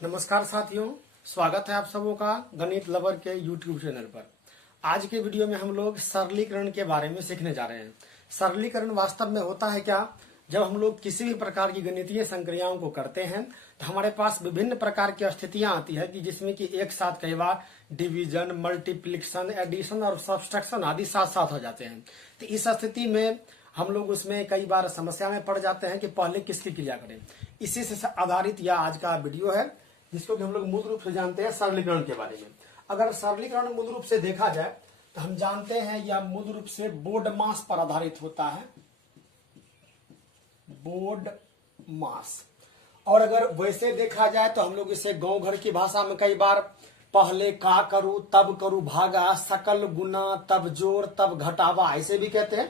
नमस्कार साथियों, स्वागत है आप सबों का गणित लवर के YouTube चैनल पर। आज के वीडियो में हम लोग सरलीकरण के बारे में सीखने जा रहे हैं। सरलीकरण वास्तव में होता है क्या? जब हम लोग किसी भी प्रकार की गणितीय संक्रियाओं को करते हैं तो हमारे पास विभिन्न प्रकार की स्थितियां आती है कि जिसमें कि एक साथ कई बार डिवीजन, मल्टीप्लिकेशन, एडिशन और सब्सट्रैक्शन आदि साथ साथ हो जाते हैं। तो इस स्थिति में हम लोग उसमें कई बार समस्या में पड़ जाते हैं कि पहले किसकी क्रिया करें। इसी से आधारित यह आज का वीडियो है, जिसको कि हम लोग मूल रूप से जानते हैं सरलीकरण के बारे में। अगर सरलीकरण मूल रूप से देखा जाए तो हम जानते हैं यह मूल रूप से बोर्ड मास पर आधारित होता है, बोर्ड मास। और अगर वैसे देखा जाए तो हम लोग इसे गांव घर की भाषा में कई बार पहले का करूं तब करूं भागा, सकल गुना तब जोड़ तब घटावा ऐसे भी कहते हैं।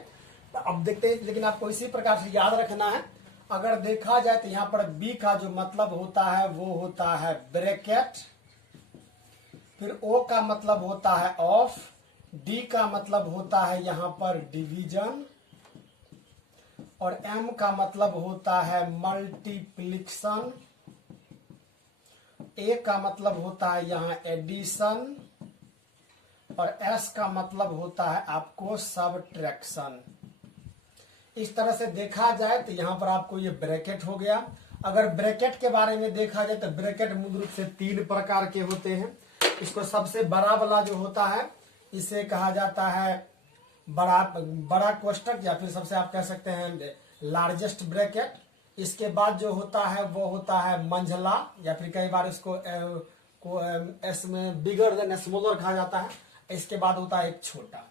तो अब देखते हैं, लेकिन आपको इसी प्रकार से याद रखना है। अगर देखा जाए तो यहाँ पर बी का जो मतलब होता है वो होता है ब्रैकेट, फिर ओ का मतलब होता है ऑफ, डी का मतलब होता है यहाँ पर डिवीजन, और एम का मतलब होता है मल्टीप्लिकेशन, ए का मतलब होता है यहाँ एडिशन, और एस का मतलब होता है आपको सबट्रैक्शन। इस तरह से देखा जाए तो यहाँ पर आपको ये ब्रैकेट हो गया। अगर ब्रैकेट के बारे में देखा जाए तो ब्रैकेट मूल रूप से तीन प्रकार के होते हैं। इसको सबसे बड़ा वाला जो होता है इसे कहा जाता है बड़ा कोष्टक, या फिर सबसे आप कह सकते हैं लार्जेस्ट ब्रैकेट। इसके बाद जो होता है वो होता है मंझला, या फिर कई बार इसको इसमें बिगर देन स्मॉलर कहा जाता है। इसके बाद होता है एक छोटा।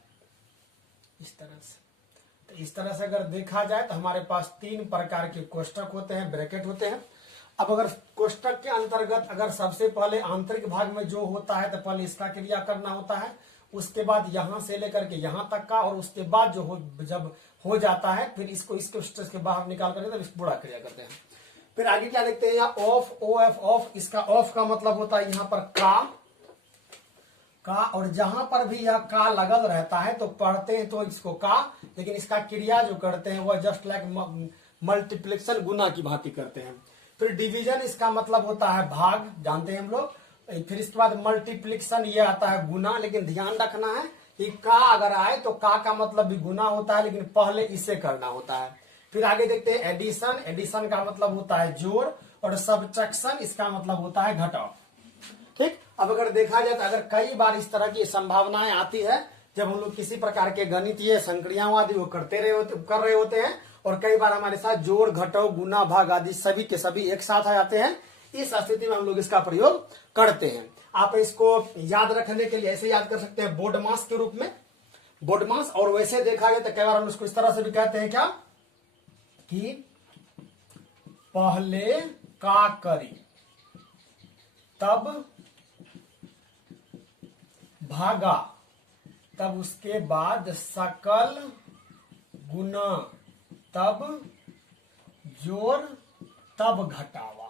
इस तरह से तो इस तरह से अगर देखा जाए तो हमारे पास तीन प्रकार के कोष्टक होते हैं, ब्रैकेट होते हैं। अब अगर कोष्टक के अंतर्गत अगर सबसे पहले आंतरिक भाग में जो होता है तो पहले इसका क्रिया करना होता है, उसके बाद यहां से लेकर के यहां तक का, और उसके बाद जब हो जाता है फिर इसको इसके बाहर निकाल करके तब इसको बुरा क्रिया करते हैं। फिर आगे क्या देखते हैं, यहाँ ऑफ, ओ एफ ऑफ। इसका ऑफ का मतलब होता है यहाँ पर का, और जहां पर भी यह का लगल रहता है तो पढ़ते हैं तो इसको का, लेकिन इसका क्रिया जो करते हैं वह जस्ट लाइक मल्टीप्लिकेशन, गुना की भांति करते हैं। फिर डिवीजन, इसका मतलब होता है भाग, जानते हैं हम लोग। फिर इसके बाद मल्टीप्लिकेशन, ये आता है गुना, लेकिन ध्यान रखना है कि का अगर आए तो का मतलब भी गुना होता है, लेकिन पहले इसे करना होता है। फिर आगे देखते हैं एडिशन। एडिशन का मतलब होता है जोड़, और सब्ट्रैक्शन इसका मतलब होता है घटाव। ठीक। अब अगर देखा जाए तो अगर कई बार इस तरह की संभावनाएं आती है जब हम लोग किसी प्रकार के गणितीय संक्रियाओं आदि वो कर रहे होते हैं, और कई बार हमारे साथ जोड़, घटाव, गुना, भाग आदि सभी के सभी एक साथ आ जाते हैं। इस स्थिति में हम लोग इसका प्रयोग करते हैं। आप इसको याद रखने के लिए ऐसे याद कर सकते हैं बोर्ड मास के रूप में, बोर्ड मास। और वैसे देखा जाए तो कई बार हम उसको इस तरह से भी कहते हैं क्या कि पहले का करी तब भागा, तब उसके बाद सकल गुना, तब जोड़, तब घटावा।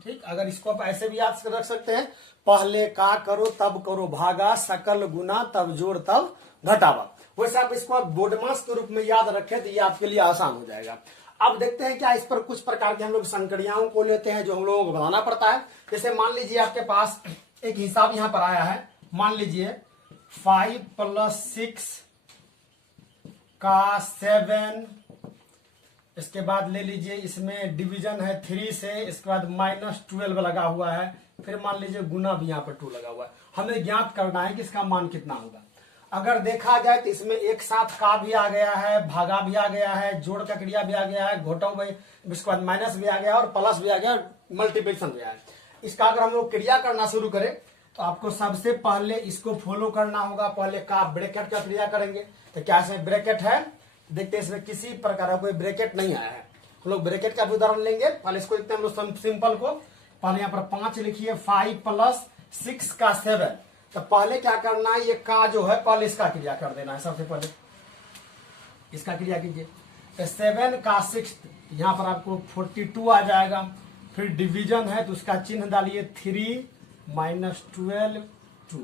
ठीक। अगर इसको आप ऐसे भी याद रख सकते हैं, पहले का करो तब करो भागा, सकल गुना तब जोड़ तब घटावा। वैसे आप इसको बोर्ड मास के रूप में याद रखें तो ये आपके लिए आसान हो जाएगा। अब देखते हैं क्या इस पर कुछ प्रकार के हम लोग संक्रियाओं को लेते हैं जो हम लोगों को बनाना पड़ता है। जैसे मान लीजिए आपके पास एक हिसाब यहां पर आया है, मान लीजिए 5 + 6 का 7, इसके बाद ले लीजिए इसमें डिवीजन है 3 से, इसके बाद -12 लगा हुआ है, फिर मान लीजिए गुना भी यहाँ पर 2 लगा हुआ है। हमें ज्ञात करना है कि इसका मान कितना होगा। अगर देखा जाए तो इसमें एक साथ का भी आ गया है, भागा भी आ गया है, जोड़ का क्रिया भी आ गया है, घटाव भी, इसके बाद माइनस भी आ गया और प्लस भी आ गया, मल्टीप्लिकेशन भी आ गया। इसका अगर हम लोग क्रिया करना शुरू करें तो आपको सबसे पहले इसको फॉलो करना होगा। पहले का ब्रैकेट का क्रिया करेंगे तो क्या इसमें ब्रैकेट है, देखते हैं इसमें किसी प्रकार का कोई ब्रैकेट नहीं आया है। हम लोग ब्रैकेट का उदाहरण लेंगे। पहले इसको देखते हैं हम लोग सिंपल को। पहले यहाँ पर 5 लिखिए, 5 + 6 का 7। तो पहले क्या करना है, ये का जो है पहले इसका क्रिया कर देना है। सबसे पहले इसका क्रिया कीजिए, तो 7 का 6 यहाँ पर आपको 42 आ जाएगा। फिर डिवीजन है तो उसका चिन्ह डालिए 3 - 12 2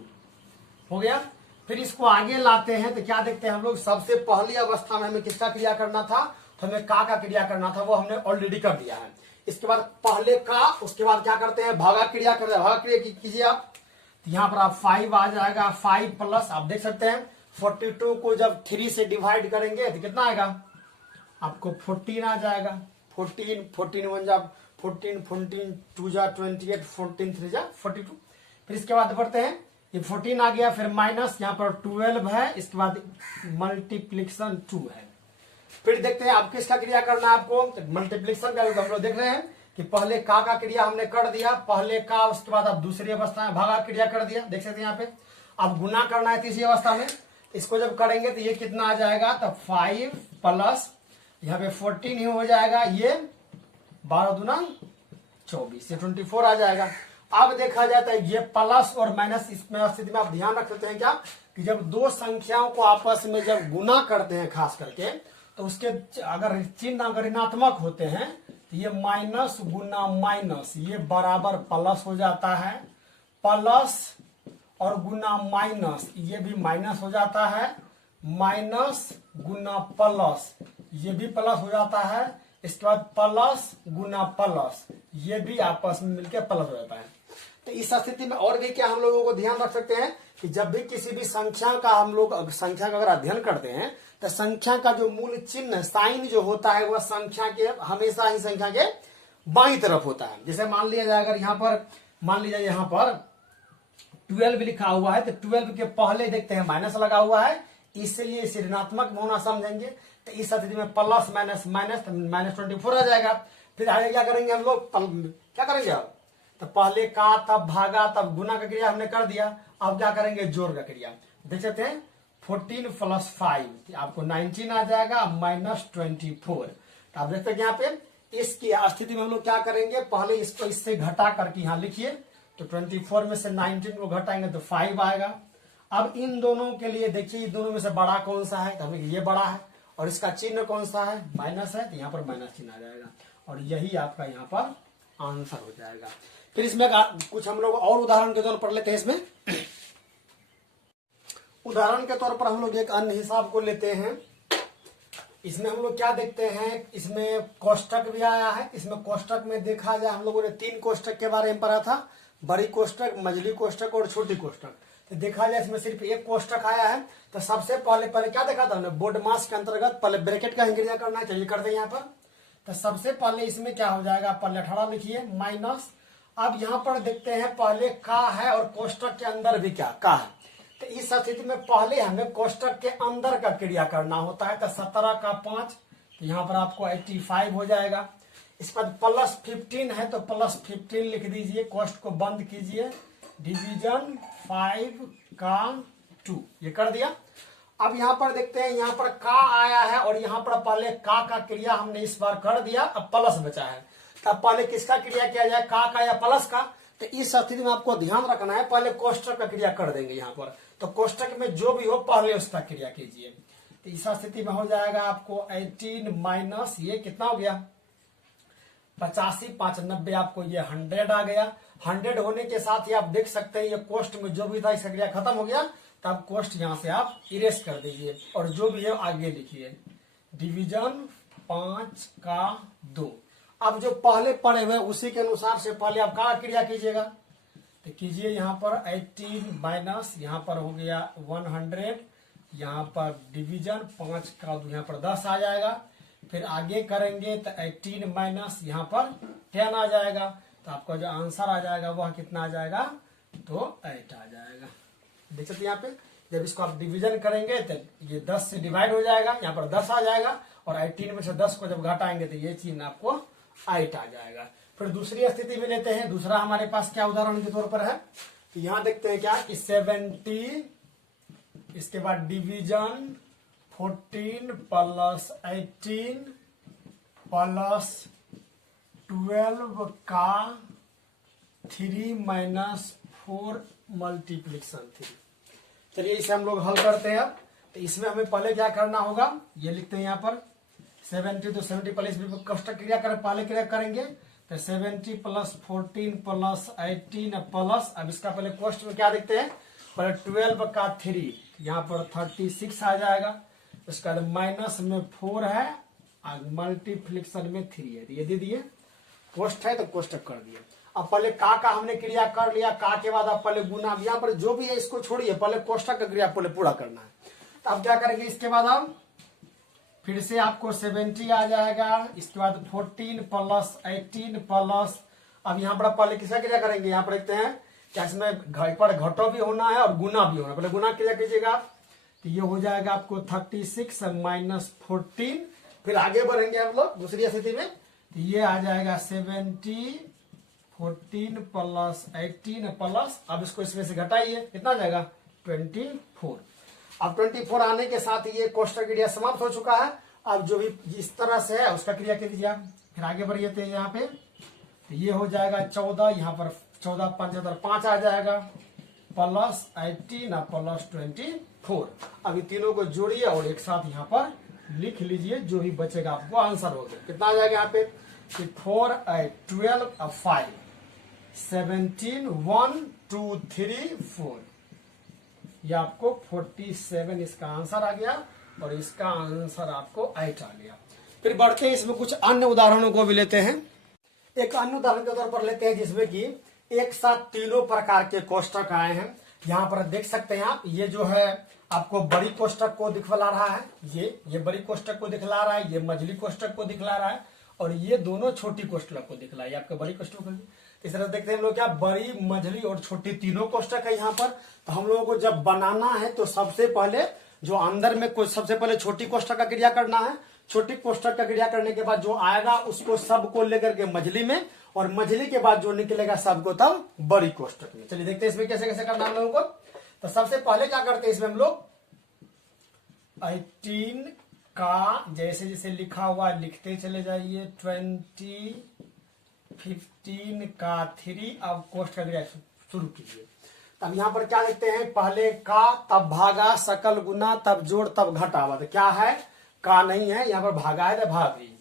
हो गया। फिर इसको आगे लाते हैं तो क्या देखते हैं हम लोग, सबसे पहली अवस्था में हमें किसका क्रिया करना था, तो हमें का क्रिया करना था, वो हमने ऑलरेडी कर दिया है। इसके बाद पहले का, उसके बाद क्या करते हैं, भागा क्रिया करते हैं। भागा क्रिया कीजिए आप, यहाँ पर आप 5 आ जाएगा, 5 प्लस आप देख सकते हैं 42 को जब 3 से डिवाइड करेंगे तो कितना आएगा आपको 14 आ जाएगा। 14 1 जा 14 2 जा 28 14 3 जा 42। फिर इसके बाद बढ़ते हैं, ये 14 आ गया, फिर माइनस यहाँ पर 12 है, इसके बाद मल्टीप्लिकेशन 2 है। फिर देखते हैं आप किसका क्रिया करना है आपको, तो मल्टीप्लिकेशन का हम लोग देख रहे हैं कि पहले का क्रिया हमने कर दिया, पहले का, उसके बाद आप दूसरी अवस्था में भागा क्रिया कर दिया, देख सकते हैं यहाँ पे। अब गुना करना है तीसरी अवस्था में, इसको जब करेंगे तो ये कितना आ जाएगा, तो 5 प्लस यहाँ पे 14 ही हो जाएगा, ये 12 दूना 24 से 24 आ जाएगा। अब देखा जाता है ये प्लस और माइनस, इसमें स्थिति में आप ध्यान रख सकते हैं क्या कि जब दो संख्याओं को आपस में जब गुना करते हैं खास करके, तो उसके अगर चिन्ह अगर ऋणात्मक होते हैं तो ये माइनस गुना माइनस ये बराबर प्लस हो जाता है, प्लस और गुना माइनस ये भी माइनस हो जाता है, माइनस गुना प्लस ये भी प्लस हो जाता है, इसके बाद प्लस गुना प्लस ये भी आपस में मिलकर प्लस हो जाता है। तो इस स्थिति में और भी क्या हम लोगों को ध्यान रख सकते हैं कि जब भी किसी भी संख्या का हम लोग संख्या का अगर अध्ययन करते हैं तो संख्या का जो मूल चिन्ह साइन जो होता है वह संख्या के हमेशा ही संख्या के बाईं तरफ होता है। जैसे मान लिया जाए अगर यहाँ पर मान लीजिए यहाँ पर 12 लिखा हुआ है तो 12 के पहले देखते हैं माइनस लगा हुआ है, इसलिए इसे ऋणात्मक होना समझेंगे। तो इस स्थिति में प्लस माइनस माइनस माइनस 24 आ जाएगा। फिर आगे क्या करेंगे हम लोग, क्या करेंगे अब, तो पहले का तब भागा तब गुना का क्रिया हमने कर दिया, अब क्या करेंगे जोड़ का क्रिया। देख सकते हैं 14 प्लस 5 आपको 19 आ जाएगा माइनस 24। तो आप देखते हैं यहाँ पे इसकी स्थिति में हम लोग क्या करेंगे, पहले इसको इससे घटा करके यहाँ लिखिए, तो 24 में से 19 को घटाएंगे तो 5 आएगा। अब इन दोनों के लिए देखिए दोनों में से बड़ा कौन सा है, तो हमें ये बड़ा है और इसका चिन्ह कौन सा है माइनस है, तो यहाँ पर माइनस चिन्ह आ जाएगा और यही आपका यहाँ पर आंसर हो जाएगा। फिर इसमें कुछ हम लोग और उदाहरण के तौर पर लेते हैं। इसमें उदाहरण के तौर पर हम लोग एक अन्य हिसाब को लेते हैं। इसमें हम लोग क्या देखते हैं, इसमें कोष्टक भी आया है। इसमें कोष्टक में देखा जाए हम लोगों ने 3 कोष्टक के बारे में पढ़ा था, बड़ी कोष्टक, मझली कोष्टक और छोटी कोष्टक। तो देखा जाए इसमें सिर्फ एक कोष्टक आया है। तो सबसे पहले क्या देखा था हमने, बोर्ड मास के अंतर्गत पहले ब्रैकेट का क्रिया करना है, चलिए करते हैं यहाँ पर। तो सबसे पहले इसमें क्या हो जाएगा, पहले 18 लिखिए माइनस। अब यहाँ पर देखते हैं पहले का है और कोष्टक के अंदर भी क्या का है। तो इस स्थिति में पहले हमें कोष्टक के अंदर का क्रिया करना होता है। तो 17 का 5, तो यहाँ पर आपको 85 हो जाएगा। इसके बाद प्लस 15 है तो प्लस 15 लिख दीजिए, कोष्ट को बंद कीजिए, डिवीजन 5 का 2, ये कर दिया। अब यहाँ पर देखते हैं यहाँ पर का आया है और यहाँ पर पहले का क्रिया हमने इस बार कर दिया, अब प्लस बचा है। तब पहले किसका क्रिया किया जाए, का या प्लस का। तो इस स्थिति में आपको ध्यान रखना है पहले कोष्टक का क्रिया कर देंगे यहाँ पर, तो कोष्टक में जो भी हो पहले उसका क्रिया कीजिए। तो इस स्थिति में हो जाएगा आपको 18 माइनस ये कितना हो गया 85 5 90, आपको ये 100 आ गया। 100 होने के साथ ही आप देख सकते हैं ये कोष्ट में जो भी था इसका क्रिया खत्म हो गया। तब कोष्ट यहाँ से आप इरेज कर दीजिए और जो भी है आगे लिखिए, डिवीजन 5 का 2। अब जो पहले पढ़े हुए उसी के अनुसार से पहले आप का क्रिया कीजिएगा, तो कीजिए यहाँ पर 18 माइनस यहाँ पर हो गया 100, यहाँ पर डिवीजन 5 का 2, यहाँ पर 10 आ जाएगा। फिर आगे करेंगे तो 18 माइनस यहाँ पर 10 आ जाएगा। तो आपका जो आंसर आ जाएगा वह कितना आ जाएगा, तो 8 आ जाएगा। देख सकते हैं यहाँ पे जब इसको आप डिवीजन करेंगे तो ये 10 से डिवाइड हो जाएगा, यहाँ पर 10 आ जाएगा और 18 में से 10 को जब घटाएंगे तो ये चिन्ह आपको 8 आ जाएगा। फिर दूसरी स्थिति में लेते हैं। दूसरा हमारे पास क्या उदाहरण के तौर पर है, तो यहाँ देखते हैं क्या कि 70, इसके बाद डिवीजन 14 प्लस 18 प्लस 12 का 3 माइनस 4 मल्टीप्लिकेशन 3। चलिए इसे हम लोग हल करते हैं। तो इसमें हमें पहले क्या करना होगा, ये लिखते हैं यहाँ पर 70, तो 70 पहले इसमें कोष्टक क्रिया करें, पहले क्रिया करेंगे तो 70 प्लस 14 प्लस 18 प्लस, अब इसका पहले कोष्ट में क्या देखते हैं, पहले 12 का 3, यहाँ पर 36 आ जाएगा। इसका माइनस में 4 है और मल्टीप्लिकेशन में 3 है, तो ये दे दिए कोष्ठ है तो कोष्टक कर दिए। अब पहले का हमने क्रिया कर लिया, का के बाद अब पहले गुना, यहाँ पर जो भी है इसको छोड़िए, पहले कोष्टक का क्रिया पहले पूरा करना है। तो अब क्या करेंगे, इसके बाद हम फिर से आपको 70 आ जाएगा, इसके बाद 14 प्लस 18 प्लस, अब यहाँ पर पहले किसका क्रिया करेंगे, यहाँ पर देखते हैं क्या इसमें पर घटो भी होना है और गुना भी होना है। पहले गुना क्रिया कीजिएगा तो ये हो जाएगा आपको 36 माइनस 14, फिर आगे बढ़ेंगे हम लोग दूसरी स्थिति में, तो ये आ जाएगा 70 14 प्लस 18 प्लस, अब इसको इसमें से घटाइए, कितना आ जाएगा 24। अब 24 आने के साथ ये कोष्टक क्रिया समाप्त हो चुका है। अब जो भी जिस तरह से है उसका क्रिया कीजिए आप, फिर आगे बढ़िए थे यहाँ पे, तो ये हो जाएगा 14, यहाँ पर 14 5 5 आ जाएगा प्लस 18 प्लस 24। अब ये तीनों को जोड़िए और एक साथ यहाँ पर लिख लीजिए, जो भी बचेगा आपको आंसर हो गया। कितना आ जाएगा यहाँ पे 4 12 5 17 1 2 3 4, ये आपको 47 इसका आंसर आ गया और इसका आंसर आपको 8 आ गया। फिर बढ़ते हैं, इसमें कुछ अन्य उदाहरणों को भी लेते हैं। एक अन्य उदाहरण के तौर पर लेते हैं जिसमें कि एक साथ तीनों प्रकार के कोष्टक आए हैं। यहाँ पर देख सकते हैं आप, ये जो है आपको बड़ी कोष्टक को दिखला रहा है, ये बड़ी कोष्टक को दिखला रहा है, ये मझली कोष्टक को दिखला रहा है और ये दोनों छोटी कोष्टक को दिखला है, आपका बड़ी कोष्टक को। इस तरह देखते हैं हम लोग क्या बड़ी मझली और छोटी तीनों कोष्टक है यहाँ पर। तो हम लोगों को जब बनाना है तो सबसे पहले जो अंदर में सबसे पहले छोटी कोष्टक का क्रिया करना है। छोटी कोष्टक का क्रिया करने के बाद जो आएगा उसको सबको लेकर के मझली में, और मझली के बाद जो निकलेगा सबको तब बड़ी कोष्टक में। चलिए देखते हैं इसमें कैसे कैसे करना है हम लोगों को। तो सबसे पहले क्या करते हैं इसमें हम लोग 18 का जैसे जैसे लिखा हुआ लिखते चले जाइए, 20 15 का 3, अब कोष्टक का क्रिया शुरू कीजिए। तब यहाँ पर क्या लिखते हैं, पहले का तब भागा सकल गुना तब जोड़ तब घटावा। तो क्या है, का नहीं है, यहाँ पर भागा है तो भाग लीजिए।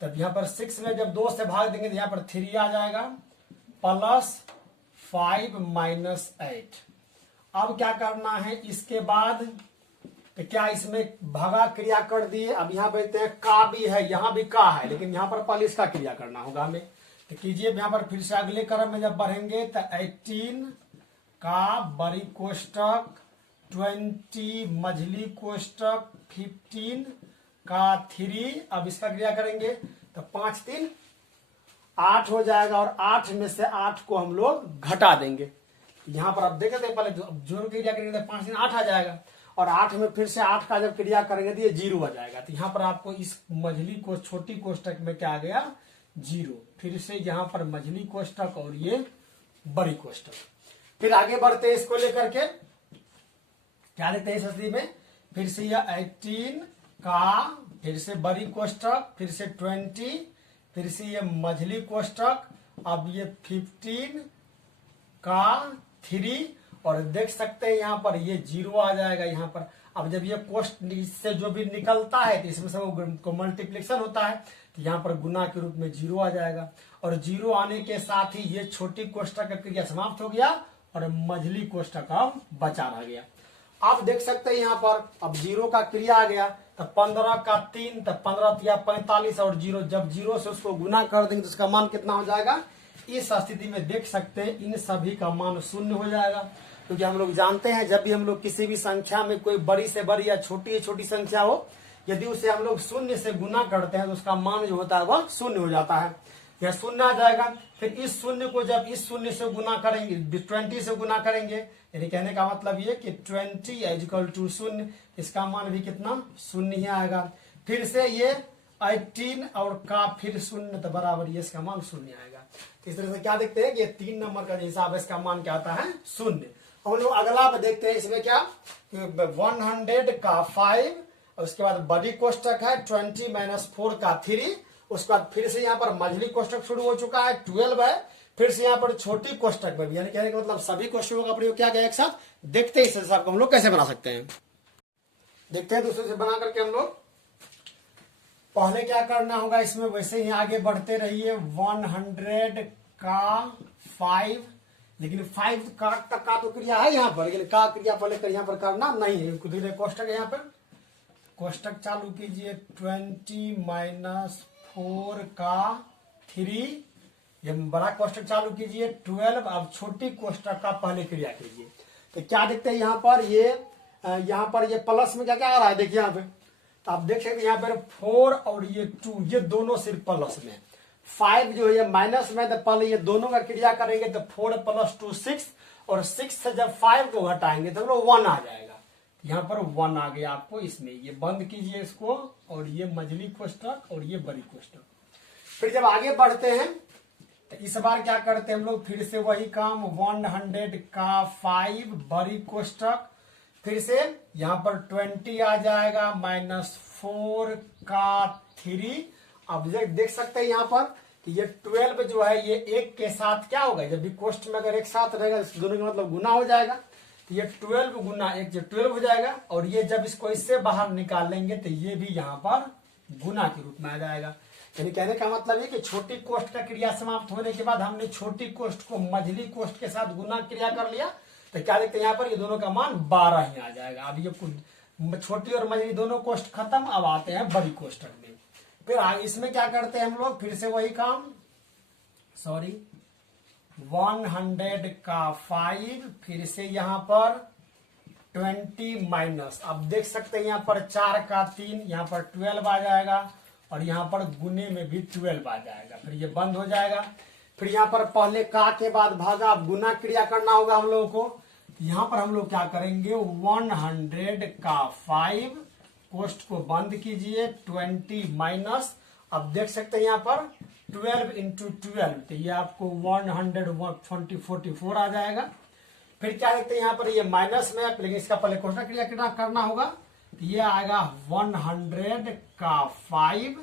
तब यहाँ पर 6 में जब 2 से भाग देंगे तो यहाँ पर 3 आ जाएगा प्लस 5 माइनस 8। अब क्या करना है इसके बाद, तो क्या इसमें भागा क्रिया कर दिए। अब यहाँ देखते हैं का भी है, यहाँ भी का है, लेकिन यहाँ पर पहले इसका क्रिया करना होगा हमें। तो कीजिए यहाँ पर फिर से अगले क्रम में जब बढ़ेंगे तो 18 का बड़ी कोष्टक, 20 मझली कोष्टक, 15 का 3, अब इसका क्रिया करेंगे तो 5 3 8 हो जाएगा और 8 में से 8 को हम लोग घटा देंगे। यहाँ पर अब देखे थे पहले जोड़ क्रिया करेंगे तो 5 3 8 आ जाएगा और 8 में फिर से 8 का जब क्रिया करेंगे तो ये 0 आ जाएगा। तो यहाँ पर आपको इस मझली को छोटी कोष्टक में क्या आ गया 0, फिर से यहाँ पर मझली कोष्टक और ये बड़ी कोष्टक। फिर आगे बढ़ते हैं इसको लेकर के, क्या लेते हैं इस स्थिति में, फिर से यह 18 का, फिर से बड़ी कोष्टक, फिर से 20, फिर से ये मझली कोष्टक, अब ये 15 का 3, और देख सकते हैं यहाँ पर ये 0 आ जाएगा यहाँ पर। अब जब ये कोष्ट से जो भी निकलता है तो इसमें से वो मल्टीप्लिकेशन होता है, तो यहाँ पर गुना के रूप में 0 आ जाएगा और 0 आने के साथ ही ये छोटी कोष्टक का क्रिया समाप्त हो गया और मझली कोष्टक अब बचा रह गया। आप देख सकते हैं यहाँ पर अब 0 का क्रिया आ गया तो 15 का 3, तो 15 या 45 और 0, जब 0 से उसको गुना कर देंगे तो उसका मान कितना हो जाएगा। इस स्थिति में देख सकते हैं इन सभी का मान 0 हो जाएगा, क्योंकि हम लोग जानते हैं जब भी हम लोग किसी भी संख्या में कोई बड़ी से बड़ी या छोटी संख्या हो, यदि उसे हम लोग 0 से गुना करते हैं तो उसका मान जो होता है वह 0 हो जाता है। यह 0 आ जाएगा। फिर इस 0 को जब इस 0 से गुना करेंगे, 20 से गुना करेंगे, यानी कहने का मतलब ये कि 20 इक्वल टू 0, इसका मान भी कितना 0 ही आएगा। फिर से ये 18 और का फिर 0 तो बराबर ये इसका मान 0 आएगा। तो इस तरह से क्या देखते हैं कि 3 नंबर का हिसाब है, इसका मान क्या आता है 0। हम लोग अगला देखते हैं इसमें क्या, 100 का 5, और उसके बाद बड़ी कोष्टक है 20 माइनस 4 का 3, उसके बाद फिर से यहाँ पर मझली कोष्टक शुरू हो चुका है 12 है, फिर से यहाँ पर छोटी कोष्टक में भी, यानी कहने का मतलब सभी कोष्टकों का प्रयोग क्या गया एक साथ। देखते हैं इस हिसाब को हम लोग कैसे बना सकते हैं, देखते हैं दूसरे से बना करके हम लोग। पहले क्या करना होगा इसमें, वैसे ही आगे बढ़ते रहिए। 100 का 5, लेकिन 5 का तक का तो क्रिया है यहाँ पर, लेकिन का क्रिया पहले कर यहाँ पर करना नहीं है, कोष्टक है यहाँ पर। कोष्टक चालू कीजिए 20 माइनस 4 का 3, ये बड़ा कोष्टक चालू कीजिए 12। अब छोटी कोष्टक का पहले क्रिया कीजिए तो क्या देखते हैं यहाँ पर ये प्लस में क्या क्या आ रहा है, देखिए यहाँ पे। तो आप देख सकते हैं यहाँ पर 4 और ये 2, ये दोनों सिर्फ प्लस में। 5 जो है ये माइनस में, तो पहले ये दोनों का क्रिया करेंगे तो 4 + 2 6, और 6 से जब 5 को घटाएंगे तो 1 आ जाएगा। यहाँ पर 1 आ गया आपको इसमें। ये बंद कीजिए इसको, और ये मझली कोष्टक और ये बड़ी कोष्टक। फिर जब आगे बढ़ते हैं तो इस बार क्या करते हैं हम लोग, फिर से वही काम। 100 का 5 बड़ी कोष्टक, फिर से यहाँ पर 20 आ जाएगा, -4 का 3। अब देख सकते हैं यहाँ पर कि ये 12 जो है ये 1 के साथ क्या होगा, जब भी कोष्ट में अगर एक साथ रहेगा तो दोनों का मतलब गुना हो जाएगा। तो ये 12 गुना 1 जो 12 हो जाएगा, और ये जब इसको इससे बाहर निकालेंगे तो ये भी यहाँ पर गुना के रूप में आ जाएगा। यानी कहने का मतलब है कि छोटी कोष्ट का क्रिया समाप्त होने के बाद हमने छोटी कोष्ट को मझली कोष्ट के साथ गुना क्रिया कर लिया, तो क्या देखते हैं यहाँ पर ये दोनों का मान 12 ही आ जाएगा। अब ये छोटी और मझली दोनों कोष्ट खत्म, अब आते हैं बड़ी कोष्टक में। फिर इसमें क्या करते हैं हम लोग, फिर से वही काम। 100 का 5, फिर से यहाँ पर 20 माइनस, अब देख सकते हैं यहाँ पर 4 का 3, यहाँ पर 12 आ जाएगा, और यहाँ पर गुने में भी 12 आ जाएगा। फिर ये बंद हो जाएगा। फिर यहाँ पर पहले का के बाद भागा, अब गुना क्रिया करना होगा हम लोगों को। यहाँ पर हम लोग क्या करेंगे, 100 का 5, कोष्ट को बंद कीजिए, 20 माइनस, अब देख सकते हैं यहाँ पर 12 × 12, तो ये आपको 144 आ जाएगा। फिर क्या देखते हैं यहाँ पर ये माइनस में, लेकिन इसका पहले कोष्टक क्रिया करना होगा, तो ये आएगा 100 का 5,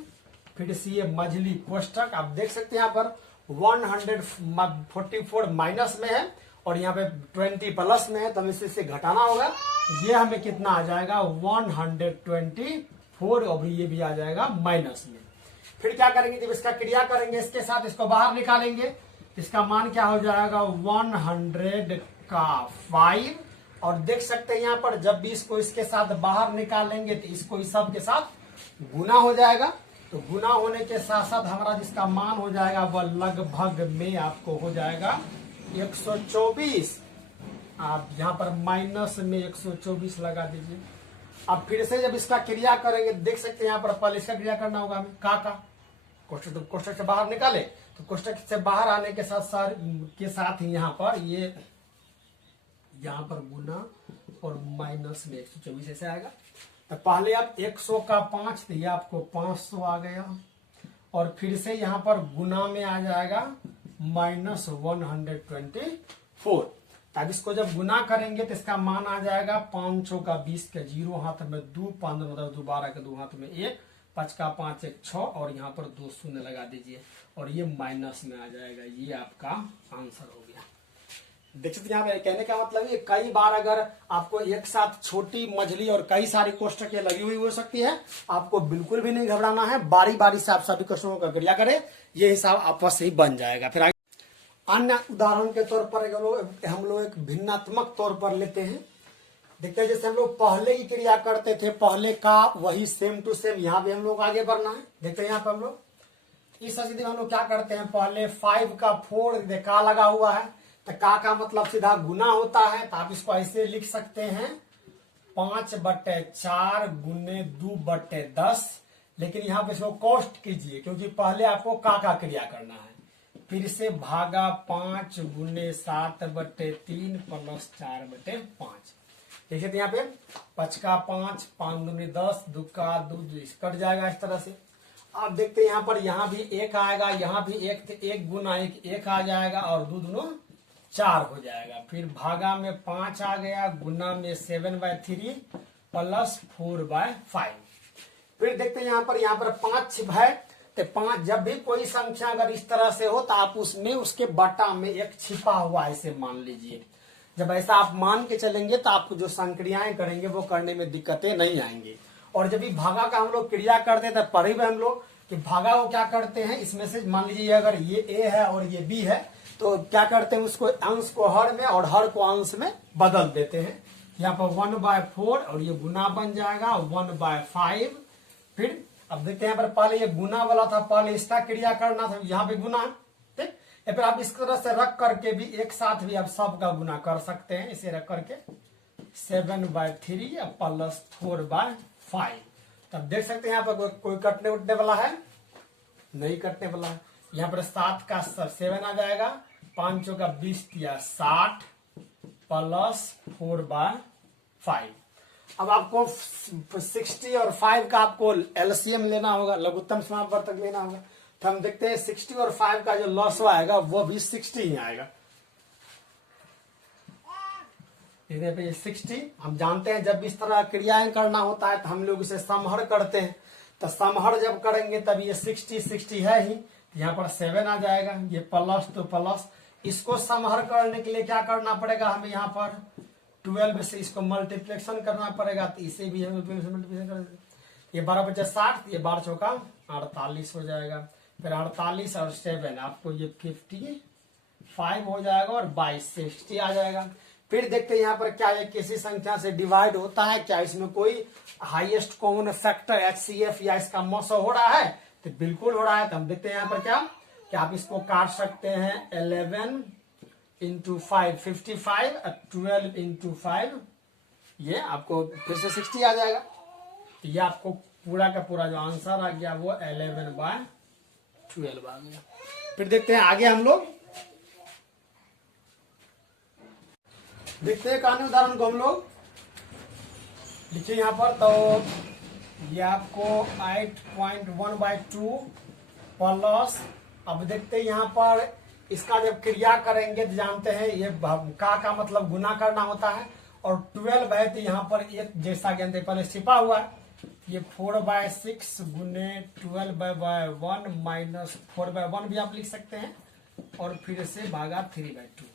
फिर से ये मझली कोष्टक। आप देख सकते हैं यहाँ पर 144 माइनस में है, और यहाँ पे 20 प्लस में है, तो हमें इसे घटाना होगा। ये हमें कितना आ जाएगा, 124, और ये भी आ जाएगा माइनस में। फिर क्या करेंगे, जब इसका क्रिया करेंगे इसके साथ, इसको बाहर निकालेंगे, इसका मान क्या हो जाएगा, 100 का 5, और देख सकते हैं यहाँ पर जब भी इसको इसके साथ बाहर निकालेंगे तो इसको इस सब के साथ गुना हो जाएगा। तो गुना होने के साथ साथ हमारा जिसका मान हो जाएगा वह लगभग में आपको हो जाएगा 124। आप यहाँ पर माइनस में 124 लगा दीजिए। अब फिर से जब इसका क्रिया करेंगे, देख सकते हैं यहाँ पर पहले इसका क्रिया करना होगा हमें। का कोष्टक से बाहर निकाले, तो कोष्टक से बाहर आने के साथ ही यहाँ पर यहाँ पर गुना और माइनस में 124 ऐसे आएगा। तो पहले आप 100 का 5, तो ये आपको 500 आ गया, और फिर से यहाँ पर गुना में आ जाएगा -124। अब इसको जब गुना करेंगे तो इसका मान आ जाएगा 500 का 20 के 0 हाथ में 2, 15 12 के 2 हाथ में 1, 5 का 5 1 6, और यहाँ पर 2 शून्य लगा दीजिए, और ये माइनस में आ जाएगा। ये आपका आंसर हो गया। देख सकते यहाँ पे कहने का मतलब है कई बार अगर आपको एक साथ छोटी मझली और कई सारी कोष्टकें लगी हुई हो सकती है, आपको बिल्कुल भी नहीं घबराना है। बारी बारी से आप सभी कोष्टकों का क्रिया करें, ये हिसाब आपस से ही बन जाएगा। फिर अन्य उदाहरण के तौर पर हम लोग एक भिन्नात्मक तौर पर लेते हैं। देखते हैं जैसे हम लोग पहले की क्रिया करते थे, पहले का वही सेम टू सेम यहाँ भी हम लोग आगे बढ़ना है। देखते हैं यहाँ पे हम लोग इस स्थिति में हम लोग क्या करते हैं, पहले 5 का 4 का लगा हुआ है, तो का मतलब सीधा गुना होता है। तो आप इसको ऐसे लिख सकते हैं 5/4 गुने 2/10, लेकिन यहाँ पे इसको कॉस्ट कीजिए क्योंकि पहले आपको का क्रिया करना है। फिर से भागा 5 गुने 7/3 प्लस 4/5। देखिए यहाँ पे 5 का 5, 5 दूनी 10, 2 का 2 कट जाएगा इस तरह से। आप देखते हैं यहाँ पर यहाँ भी 1 आएगा, यहाँ भी 1 गुना 1 आ जाएगा, और 2 दूनो 4 हो जाएगा। फिर भागा में 5 आ गया, गुना में 7/3 प्लस 4/5। फिर देखते हैं यहाँ पर 5 है, तो 5 जब भी कोई संख्या अगर इस तरह से हो तो आप उसमें उसके बटा में एक छिपा हुआ ऐसे मान लीजिए। जब ऐसा आप मान के चलेंगे तो आपको जो संक्रियाएं करेंगे वो करने में दिक्कतें नहीं आएंगी। और जब भी भागा का हम लोग क्रिया करते हैं, तब पढ़े हुए हम लोग कि भागा को क्या करते हैं, इसमें से मान लीजिए अगर ये ए है और ये बी है, तो क्या करते हैं उसको अंश को हर में और हर को अंश में बदल देते हैं। यहाँ पर 1/4 और ये गुना बन जाएगा 1/5। फिर अब देखते हैं यहाँ पर पहले ये गुना वाला था, पहले इसका क्रिया करना था, यहाँ पे गुना है, ठीक। या फिर आप इस तरह से रख करके भी एक साथ भी आप सबका गुना कर सकते हैं, इसे रख करके 7/3 या +4/5। तब देख सकते हैं यहाँ पर कोई कटने उठने वाला है नहीं, कटने वाला है। यहाँ पर 7 का 7 आ जाएगा, 5 का 20 या 60 +4/5। अब आपको 60 और 5 का आपको एलसीएम लेना होगा, लघुत्तम समापवर्तक लेना होगा। तो हम देखते हैं 60 और 5 का जो लॉसवा आएगा वो भी 60 ही आएगा। पे 60 हम जानते हैं जब इस तरह क्रियाएं करना होता है तो हम लोग इसे समहर करते हैं। तो समहर जब करेंगे तब ये 60 है ही, यहाँ पर 7 आ जाएगा, ये प्लस तो प्लस। इसको समहर करने के लिए क्या करना पड़ेगा, हमें यहाँ पर 12 से इसको मल्टीप्लेक्शन करना पड़ेगा, तो इसे भी हम मल्टीप्लेक्शन कर देंगे। ये 12 × 60, ये 12 × 4 = 48 हो जाएगा। फिर 48 और 7 आपको ये 55 हो जाएगा और 22 60 आ जाएगा। फिर देखते हैं यहाँ पर क्या ये किसी संख्या से डिवाइड होता है क्या, इसमें कोई हाईएस्ट कॉमन फैक्टर HCF या इसका मौसा हो रहा है, तो बिल्कुल हो रहा है। तो हम देखते हैं यहाँ पर क्या आप इसको काट सकते हैं 11 × 5 55 और 12 × 5 ये आपको फिर से 60 आ जाएगा। तो ये आपको पूरा का पूरा जो आंसर आ गया वो 11/12 आ गया। फिर देखते हैं आगे हम लोग देखते हैं कहानी उदाहरण को हम लोग लिखिए यहाँ पर। तो ये आपको 8.1/2 प्लस, अब देखते हैं यहाँ पर इसका जब क्रिया करेंगे तो जानते हैं ये का मतलब गुना करना होता है, और 12 है तो यहाँ पर एक जैसा जानते पहले छिपा हुआ है, ये 4/6 गुने 12/1 माइनस 4/1 भी आप लिख सकते हैं, और फिर से भागा 3/2।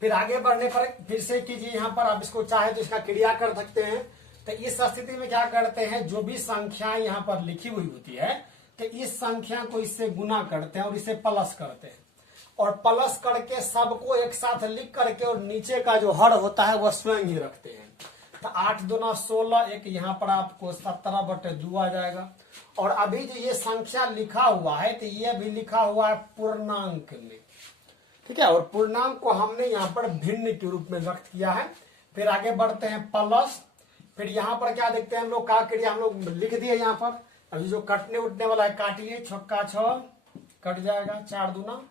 फिर आगे बढ़ने पर फिर से कीजिए, यहाँ पर आप इसको चाहे तो इसका क्रिया कर सकते हैं। तो इस स्थिति में क्या करते हैं, जो भी संख्या यहाँ पर लिखी हुई होती है तो इस संख्या को इससे गुना करते हैं और इसे प्लस करते हैं, और प्लस करके सबको एक साथ लिख करके और नीचे का जो हर होता है वह स्वयं ही रखते हैं। तो 8 दूना 16, एक यहाँ पर आपको 17/2 आ जाएगा। और अभी जो ये संख्या लिखा हुआ है तो ये भी लिखा हुआ है पूर्णांक में, ठीक है, और पूर्णांक को हमने यहाँ पर भिन्न के रूप में व्यक्त किया है। फिर आगे बढ़ते हैं प्लस, फिर यहाँ पर क्या देखते हैं हम लोग का क्रिया हम लोग लिख दिए यहाँ पर। अभी जो कटने उठने वाला है काटिए, 6 6 कट जाएगा, 4 दूना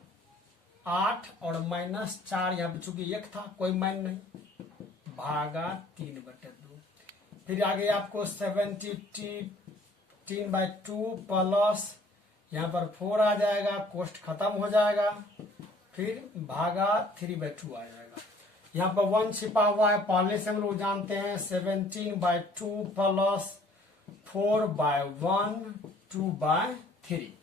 8 और -4 यहाँ पे चूंकि 1 था कोई मान नहीं, भागा 3/2। फिर आगे आपको 73/2 प्लस यहाँ पर 4 आ जाएगा, कोष्ट खत्म हो जाएगा, फिर भागा 3/2 आ जाएगा। यहाँ पर 1 छिपा हुआ है, पहले से हम लोग जानते हैं 17/2 प्लस 4/1 2/3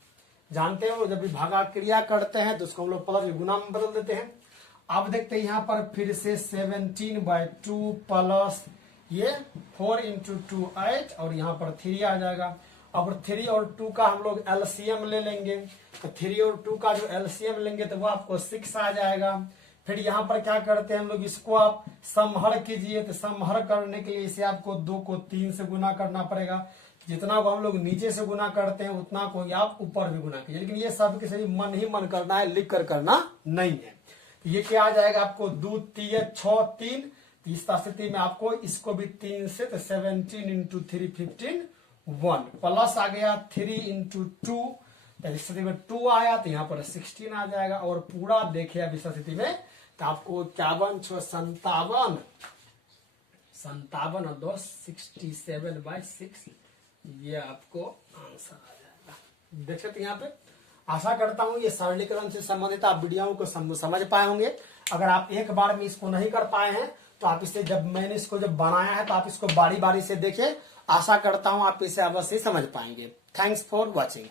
जानते हो। जब भी भागा क्रिया करते हैं तो उसको हम लोग प्लस गुना में बदल देते हैं। अब देखते हैं यहाँ पर फिर से 17/2 प्लस ये 4 × 2 8 और यहाँ पर 3 आ जाएगा। अब 3 और 2 का हम लोग एलसीएम ले लेंगे, तो 3 और 2 का जो एलसीएम लेंगे तो वो आपको 6 आ जाएगा। फिर यहाँ पर क्या करते हैं हम लोग, इसको आप समहर कीजिए, तो समहर करने के लिए इसे आपको 2 को 3 से गुना करना पड़ेगा। जितना वो हम लोग नीचे से गुना करते हैं उतना को आप ऊपर भी गुना कीजिए, लेकिन ये सब के सभी मन ही मन करना है, लिख कर करना नहीं है। तो ये क्या आ जाएगा आपको 2 3 6 3। इस स्थिति में आपको इसको भी 3 से, तो 17 × 3 15 1 प्लस आ गया 3 × 2, इस स्थिति में 2 आया तो यहाँ पर 16 आ जाएगा। और पूरा देखिए अब इस स्थिति में तो आपको 51 6 57 और 2 67/6 ये आपको आंसर आ जाएगा। देख सकते यहाँ पे। आशा करता हूँ ये सरलीकरण से संबंधित आप वीडियो को समझ पाए होंगे। अगर आप एक बार में इसको नहीं कर पाए हैं तो आप इसे, जब मैंने इसको जब बनाया है तो आप इसको बारी बारी से देखिए। आशा करता हूँ आप इसे अवश्य समझ पाएंगे। Thanks for watching.